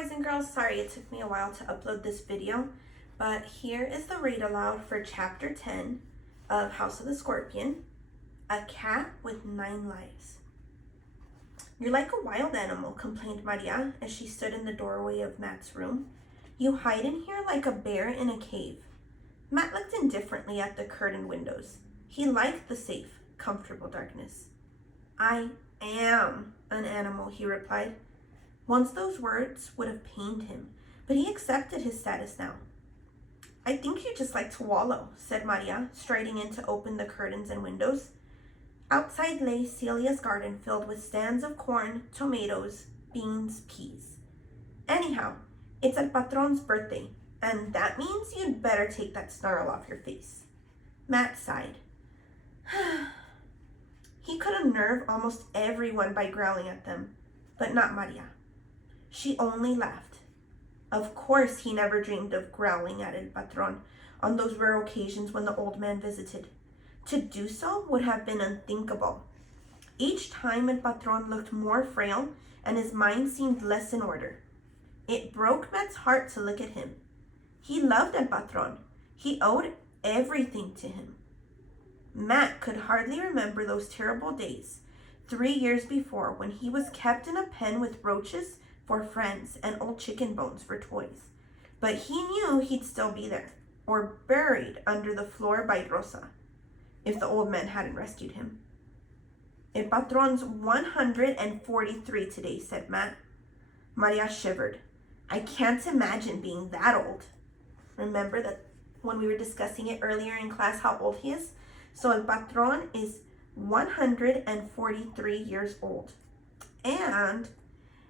boys and girls, sorry it took me a while to upload this video, but here is the read aloud for chapter 10 of House of the Scorpion, A Cat with 9 Lives. You're like a wild animal, complained Maria as she stood in the doorway of Matt's room. You hide in here like a bear in a cave. Matt looked indifferently at the curtained windows. He liked the safe, comfortable darkness. I am an animal, he replied. Once those words would have pained him, but he accepted his status now. I think you just like to wallow, said Maria, striding in to open the curtains and windows. Outside lay Celia's garden filled with stands of corn, tomatoes, beans, peas. Anyhow, it's El Patron's birthday, and that means you'd better take that snarl off your face. Matt sighed. He could unnerve almost everyone by growling at them, but not Maria. She only laughed. Of course he never dreamed of growling at El Patron on those rare occasions when the old man visited. To do so would have been unthinkable. Each time El Patron looked more frail and his mind seemed less in order. It broke Matt's heart to look at him. He loved El Patron. He owed everything to him. Matt could hardly remember those terrible days, 3 years before, when he was kept in a pen with roaches for friends and old chicken bones for toys. But he knew he'd still be there, or buried under the floor by Rosa, if the old man hadn't rescued him. El Patron's 143 today, said Matt. Maria shivered. I can't imagine being that old. Remember that when we were discussing it earlier in class how old he is? So El Patron is 143 years old. And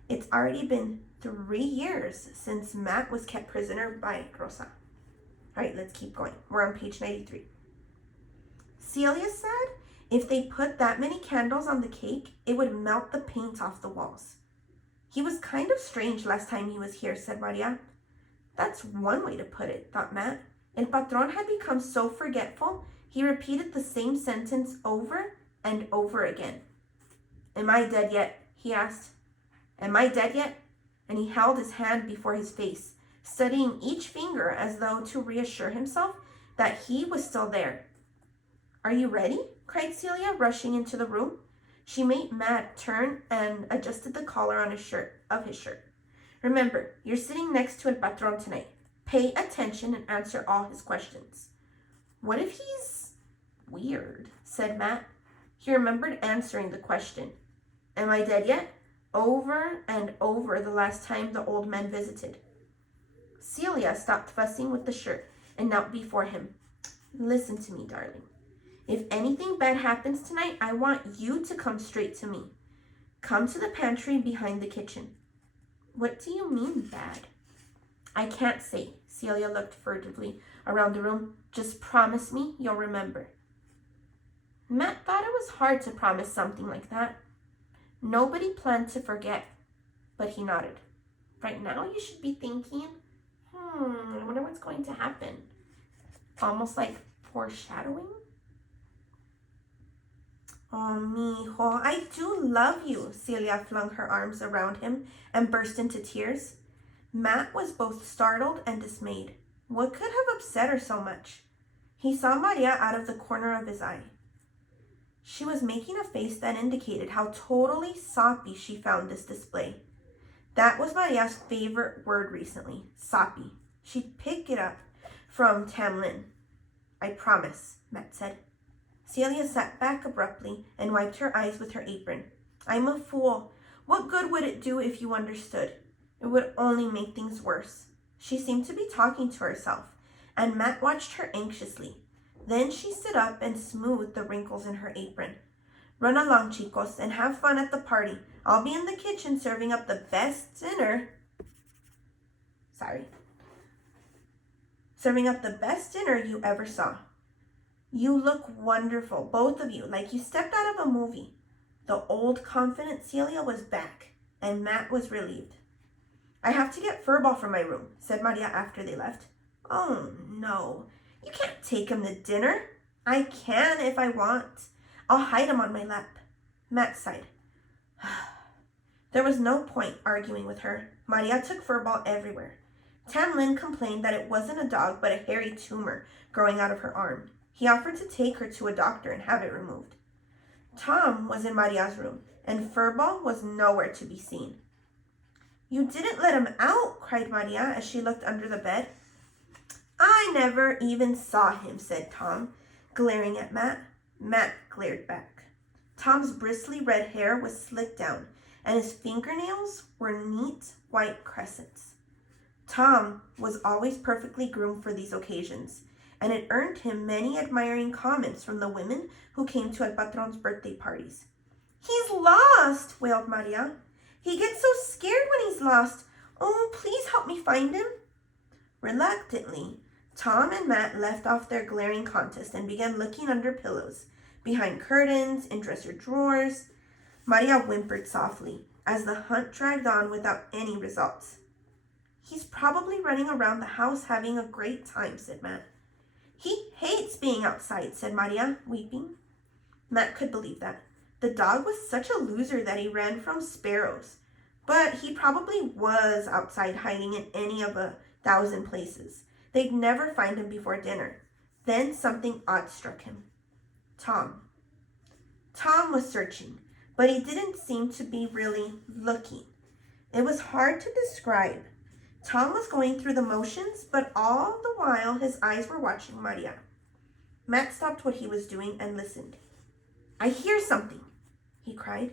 it's already been 3 years since Matt was kept prisoner by Rosa. All right, let's keep going. We're on page 93. Celia said if they put that many candles on the cake, it would melt the paint off the walls. He was kind of strange last time he was here, said Maria. That's one way to put it, thought Matt. El Patron had become so forgetful, he repeated the same sentence over and over again. Am I dead yet? He asked. Am I dead yet? And he held his hand before his face, studying each finger as though to reassure himself that he was still there. Are you ready? Cried Celia, rushing into the room. She made Matt turn and adjusted the collar on his shirt. Remember, you're sitting next to El Patron tonight. Pay attention and answer all his questions. What if he's weird? Said Matt. He remembered answering the question. Am I dead yet? Over and over the last time the old man visited. Celia stopped fussing with the shirt and knelt before him. Listen to me, darling. If anything bad happens tonight, I want you to come straight to me. Come to the pantry behind the kitchen. What do you mean, bad? I can't say. Celia looked furtively around the room. Just promise me you'll remember. Matt thought it was hard to promise something like that. Nobody planned to forget, but he nodded. Right now you should be thinking, I wonder what's going to happen. Almost like foreshadowing. Oh, mijo, I do love you. Celia flung her arms around him and burst into tears. Matt was both startled and dismayed. What could have upset her so much? He saw Maria out of the corner of his eye. She was making a face that indicated how totally soppy she found this display. That was Maria's favorite word recently, soppy. She'd pick it up from Tamlin. I promise, Matt said. Celia sat back abruptly and wiped her eyes with her apron. I'm a fool. What good would it do if you understood? It would only make things worse. She seemed to be talking to herself, and Matt watched her anxiously. Then she stood up and smoothed the wrinkles in her apron. Run along, chicos, and have fun at the party. I'll be in the kitchen serving up the best dinner. Serving up the best dinner you ever saw. You look wonderful, both of you, like you stepped out of a movie. The old, confident Celia was back, and Matt was relieved. I have to get Furball from my room, said Maria after they left. Oh, no. You can't take him to dinner. I can if I want. I'll hide him on my lap. Matt sighed. There was no point arguing with her. Maria took Furball everywhere. Tam Lin complained that it wasn't a dog but a hairy tumor growing out of her arm. He offered to take her to a doctor and have it removed. Tom was in Maria's room, and Furball was nowhere to be seen. "You didn't let him out," cried Maria as she looked under the bed. "I never even saw him," said Tom, glaring at Matt. Matt glared back. Tom's bristly red hair was slicked down, and his fingernails were neat white crescents. Tom was always perfectly groomed for these occasions, and it earned him many admiring comments from the women who came to El Patron's birthday parties. "He's lost," wailed Maria. "He gets so scared when he's lost. Oh, please help me find him." Reluctantly, Tom and Matt left off their glaring contest and began looking under pillows, behind curtains, in dresser drawers. Maria whimpered softly as the hunt dragged on without any results. "He's probably running around the house having a great time," said Matt. "He hates being outside," said Maria, weeping. Matt could believe that. The dog was such a loser that he ran from sparrows, but he probably was outside hiding in any of 1,000 places. They'd never find him before dinner. Then something odd struck him. Tom. Tom was searching, but he didn't seem to be really looking. It was hard to describe. Tom was going through the motions, but all the while his eyes were watching Maria. Matt stopped what he was doing and listened. "I hear something," he cried.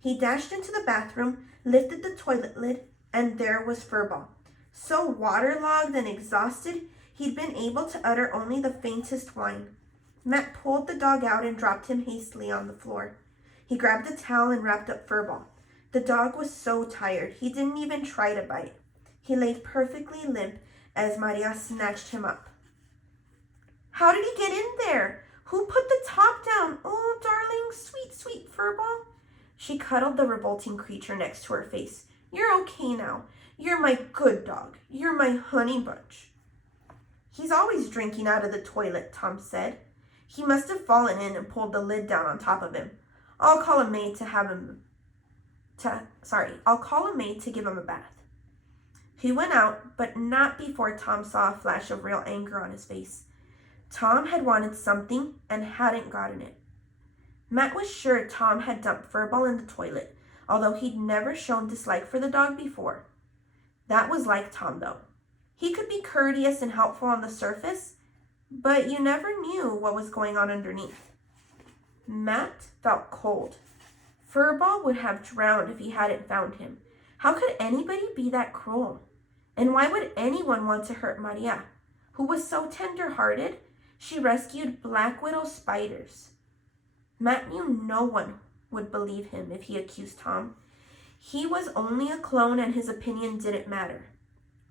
He dashed into the bathroom, lifted the toilet lid, and there was Furball. So waterlogged and exhausted, he'd been able to utter only the faintest whine. Matt pulled the dog out and dropped him hastily on the floor. He grabbed a towel and wrapped up Furball. The dog was so tired, he didn't even try to bite. He lay perfectly limp as Maria snatched him up. "How did he get in there? Who put the top down? Oh, darling, sweet, sweet Furball." She cuddled the revolting creature next to her face. "You're okay now. You're my good dog. You're my honey bunch." "He's always drinking out of the toilet," Tom said. "He must have fallen in and pulled the lid down on top of him. I'll call a maid to give him a bath." He went out, but not before Tom saw a flash of real anger on his face. Tom had wanted something and hadn't gotten it. Matt was sure Tom had dumped Furball in the toilet, although he'd never shown dislike for the dog before. That was like Tom, though. He could be courteous and helpful on the surface, but you never knew what was going on underneath. Matt felt cold. Furball would have drowned if he hadn't found him. How could anybody be that cruel? And why would anyone want to hurt Maria, who was so tender-hearted she rescued black widow spiders? Matt knew no one would believe him if he accused Tom. He was only a clone and his opinion didn't matter.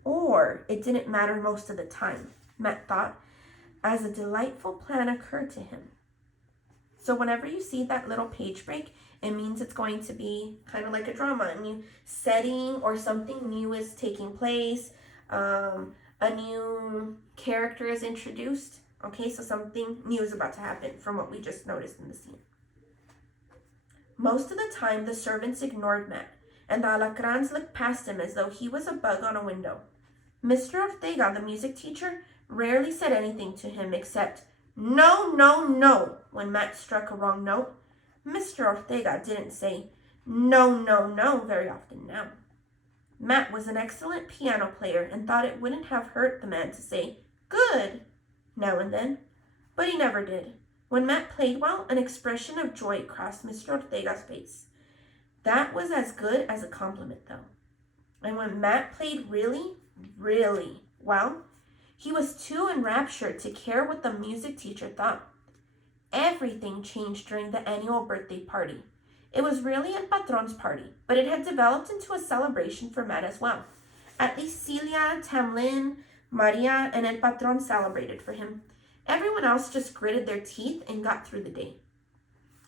Or it didn't matter most of the time, Matt thought, as a delightful plan occurred to him. So whenever you see that little page break, it means it's going to be kind of like a drama. A new setting or something new is taking place. A new character is introduced. Okay, so something new is about to happen from what we just noticed in the scene. Most of the time, the servants ignored Matt, and the alacrans looked past him as though he was a bug on a window. Mr. Ortega, the music teacher, rarely said anything to him except, "No, no, no," when Matt struck a wrong note. Mr. Ortega didn't say, "No, no, no," very often now. Matt was an excellent piano player and thought it wouldn't have hurt the man to say, "Good," now and then, but he never did. When Matt played well, an expression of joy crossed Mr. Ortega's face. That was as good as a compliment, though. And when Matt played really, really well, he was too enraptured to care what the music teacher thought. Everything changed during the annual birthday party. It was really El Patron's party, but it had developed into a celebration for Matt as well. At least Celia, Tam Lin, Maria, and El Patron celebrated for him. Everyone else just gritted their teeth and got through the day.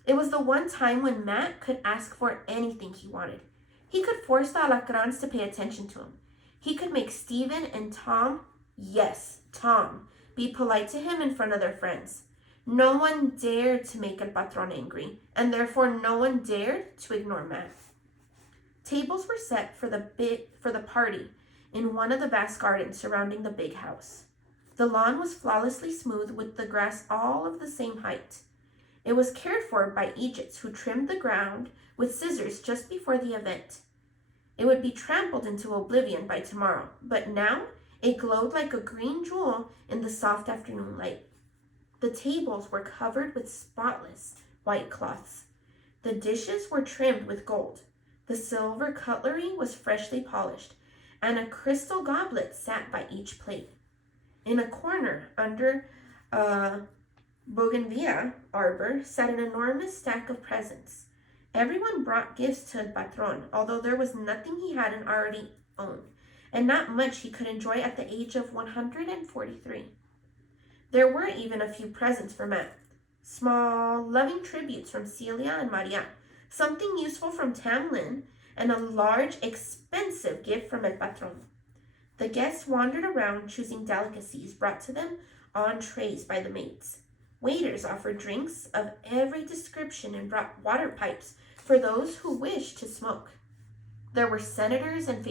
It was the one time when Matt could ask for anything he wanted. He could force the alacrans to pay attention to him. He could make Stephen and Tom, yes, Tom, be polite to him in front of their friends. No one dared to make El Patron angry, and therefore no one dared to ignore Matt. Tables were set for the party in one of the vast gardens surrounding the big house. The lawn was flawlessly smooth with the grass all of the same height. It was cared for by Egypts who trimmed the ground with scissors just before the event. It would be trampled into oblivion by tomorrow, but now it glowed like a green jewel in the soft afternoon light. The tables were covered with spotless white cloths. The dishes were trimmed with gold. The silver cutlery was freshly polished, and a crystal goblet sat by each plate. In a corner, under a bougainvillea arbor, sat an enormous stack of presents. Everyone brought gifts to El Patron, although there was nothing he hadn't already owned, and not much he could enjoy at the age of 143. There were even a few presents for Matt. Small, loving tributes from Celia and Maria, something useful from Tamlin, and a large, expensive gift from El Patron. The guests wandered around choosing delicacies brought to them on trays by the maids. Waiters offered drinks of every description and brought water pipes for those who wished to smoke. There were senators and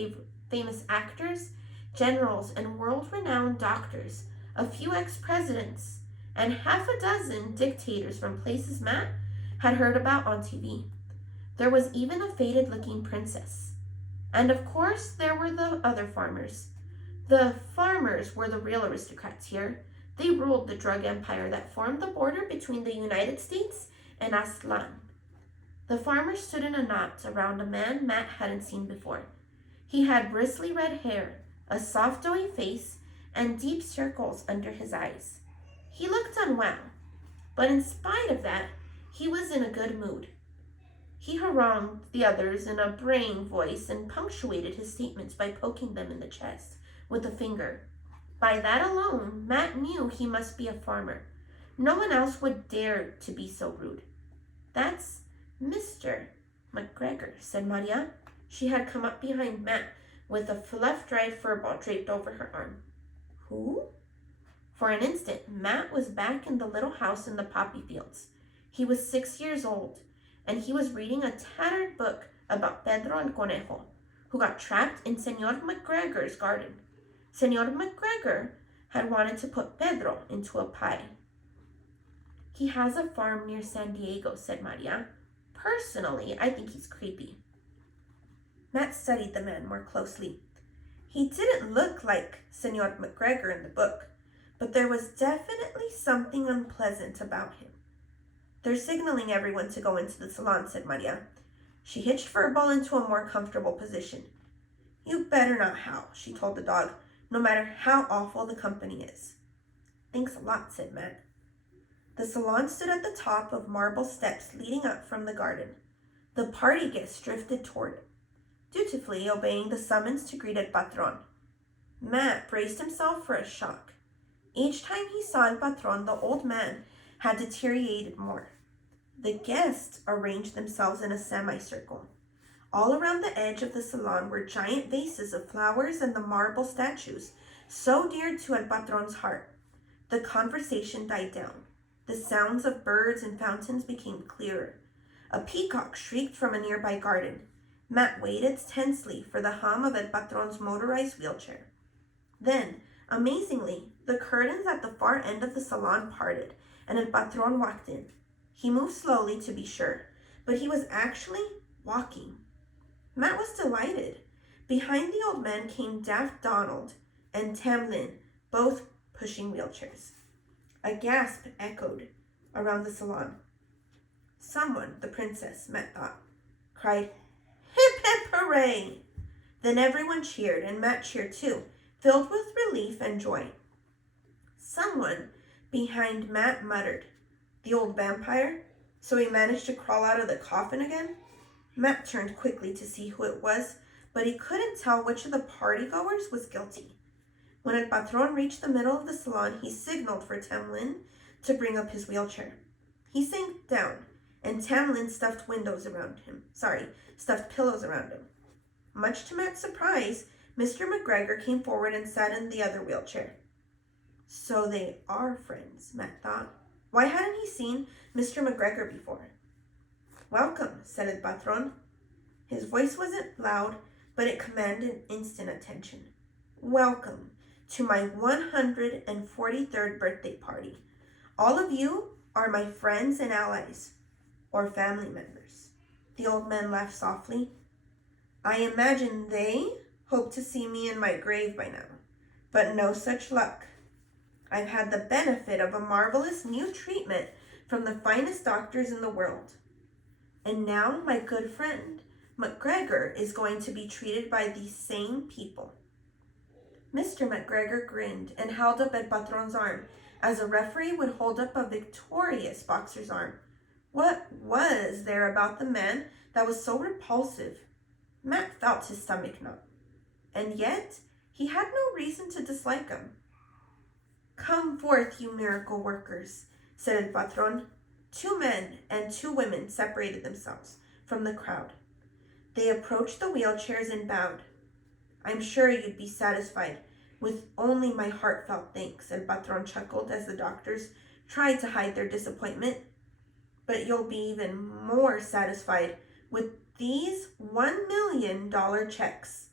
famous actors, generals, and world-renowned doctors, a few ex-presidents, and half a dozen dictators from places Matt had heard about on TV. There was even a faded-looking princess. And of course, there were the other farmers. The farmers were the real aristocrats here. They ruled the drug empire that formed the border between the United States and Aztlan. The farmers stood in a knot around a man Matt hadn't seen before. He had bristly red hair, a soft, doughy face, and deep circles under his eyes. He looked unwell, but in spite of that, he was in a good mood. He harangued the others in a braying voice and punctuated his statements by poking them in the chest with a finger. By that alone, Matt knew he must be a farmer. No one else would dare to be so rude. "That's Mr. McGregor," said Maria. She had come up behind Matt with a fluff-dried fur ball draped over her arm. "Who?" For an instant, Matt was back in the little house in the poppy fields. He was 6 years old, and he was reading a tattered book about Pedro el Conejo, who got trapped in Senor McGregor's garden. Senor McGregor had wanted to put Pedro into a pie. "He has a farm near San Diego," said Maria. "Personally, I think he's creepy." Matt studied the man more closely. He didn't look like Senor McGregor in the book, but there was definitely something unpleasant about him. "They're signaling everyone to go into the salon," said Maria. She hitched Furball into a more comfortable position. "You better not howl," she told the dog, "no matter how awful the company is." "Thanks a lot," said Matt. The salon stood at the top of marble steps leading up from the garden. The party guests drifted toward it, dutifully obeying the summons to greet El Patron. Matt braced himself for a shock. Each time he saw El Patron, the old man had deteriorated more. The guests arranged themselves in a semicircle. All around the edge of the salon were giant vases of flowers and the marble statues, so dear to El Patron's heart. The conversation died down. The sounds of birds and fountains became clearer. A peacock shrieked from a nearby garden. Matt waited tensely for the hum of El Patron's motorized wheelchair. Then, amazingly, the curtains at the far end of the salon parted, and El Patron walked in. He moved slowly, to be sure, but he was actually walking. Matt was delighted. Behind the old man came Daft Donald and Tamlin, both pushing wheelchairs. A gasp echoed around the salon. Someone, the princess, Matt thought, cried, "Hip hip hooray!" Then everyone cheered, and Matt cheered too, filled with relief and joy. Someone behind Matt muttered, "The old vampire? So he managed to crawl out of the coffin again?" Matt turned quickly to see who it was, but he couldn't tell which of the partygoers was guilty. When El Patron reached the middle of the salon, he signaled for Tamlin to bring up his wheelchair. He sank down, and Tamlin stuffed pillows around him. Much to Matt's surprise, Mr. McGregor came forward and sat in the other wheelchair. So they are friends, Matt thought. Why hadn't he seen Mr. McGregor before? "Welcome," said El Patron. His voice wasn't loud, but it commanded instant attention. Welcome to my 143rd birthday party. All of you are my friends and allies, or family members. The old man laughed softly. I imagine they hope to see me in my grave by now, but no such luck. I've had the benefit of a marvelous new treatment from the finest doctors in the world. And now my good friend McGregor is going to be treated by these same people. Mr. McGregor grinned and held up El Patron's arm as a referee would hold up a victorious boxer's arm. What was there about the man that was so repulsive? Matt felt his stomach knot. And yet, he had no reason to dislike him. Come forth, you miracle workers, said El Patron. 2 men and 2 women separated themselves from the crowd. They approached the wheelchairs and bowed. I'm sure you'd be satisfied with only my heartfelt thanks, El Patron chuckled as the doctors tried to hide their disappointment. But you'll be even more satisfied with these $1 million checks.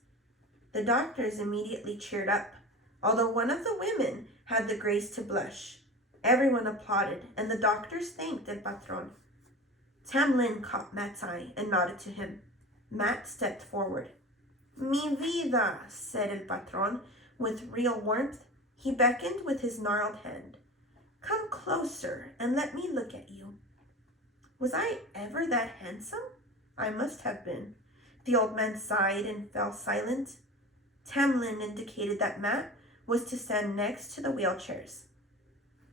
The doctors immediately cheered up, although one of the women had the grace to blush. Everyone applauded, and the doctors thanked El Patron. Tamlin caught Matt's eye and nodded to him. Matt stepped forward. Mi vida, said El Patron with real warmth. He beckoned with his gnarled hand. Come closer and let me look at you. Was I ever that handsome? I must have been. The old man sighed and fell silent. Tamlin indicated that Matt was to stand next to the wheelchairs.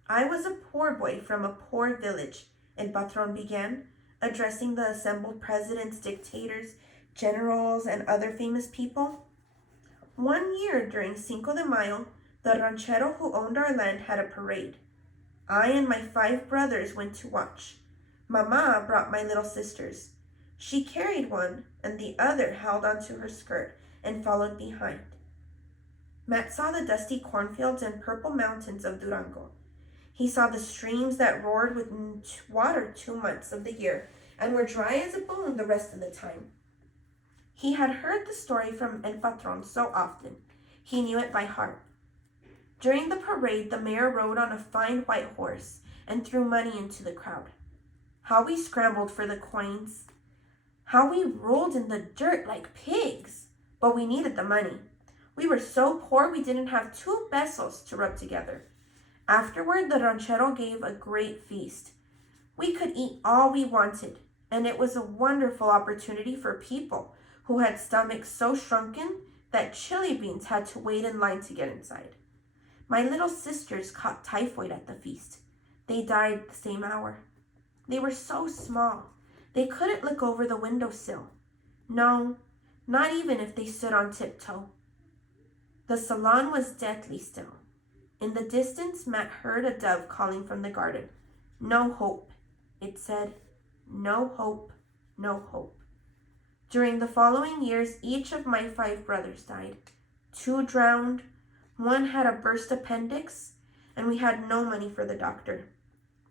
I was a poor boy from a poor village, El Patron began, addressing the assembled presidents, dictators, generals, and other famous people. One year during Cinco de Mayo, the ranchero who owned our land had a parade. I and my 5 brothers went to watch. Mama brought my little sisters. She carried one, and the other held onto her skirt and followed behind. Matt saw the dusty cornfields and purple mountains of Durango. He saw the streams that roared with water 2 months of the year and were dry as a bone the rest of the time. He had heard the story from El Patron so often, he knew it by heart. During the parade, the mayor rode on a fine white horse and threw money into the crowd. How we scrambled for the coins. How we rolled in the dirt like pigs. But we needed the money. We were so poor we didn't have 2 pesos to rub together. Afterward, the ranchero gave a great feast. We could eat all we wanted, and it was a wonderful opportunity for people who had stomachs so shrunken that chili beans had to wait in line to get inside. My little sisters caught typhoid at the feast. They died the same hour. They were so small, they couldn't look over the windowsill. No, not even if they stood on tiptoe. The salon was deathly still. In the distance, Matt heard a dove calling from the garden. No hope, it said. No hope, no hope. During the following years, each of my 5 brothers died. 2 drowned, 1 had a burst appendix, and we had no money for the doctor.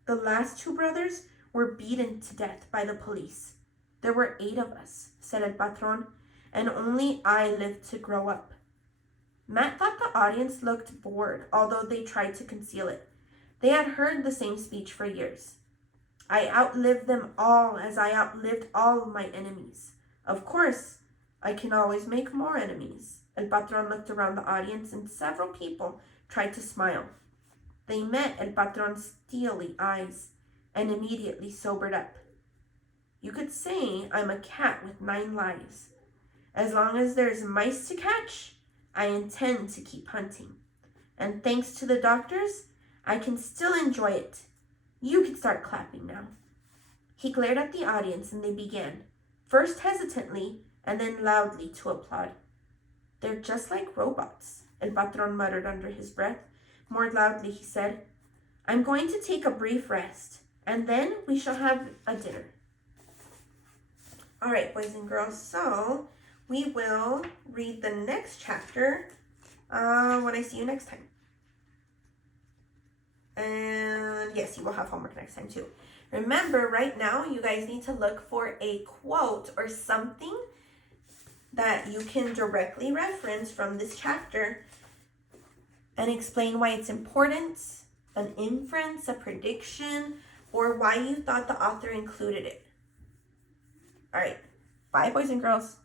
The last 2 brothers were beaten to death by the police. There were 8 of us, said El Patron, and only I lived to grow up. Matt thought the audience looked bored, although they tried to conceal it. They had heard the same speech for years. I outlived them all as I outlived all of my enemies. Of course, I can always make more enemies. El Patron looked around the audience and several people tried to smile. They met El Patron's steely eyes and immediately sobered up. You could say I'm a cat with 9 lives. As long as there's mice to catch, I intend to keep hunting. And thanks to the doctors, I can still enjoy it. You can start clapping now. He glared at the audience and they began, first hesitantly and then loudly, to applaud. They're just like robots, El Patron muttered under his breath. More loudly he said, I'm going to take a brief rest, and then we shall have a dinner. All right, boys and girls, so we will read the next chapter when I see you next time. And yes, you will have homework next time too. Remember, right now, you guys need to look for a quote or something that you can directly reference from this chapter and explain why it's important, an inference, a prediction, or why you thought the author included it. All right. Bye, boys and girls.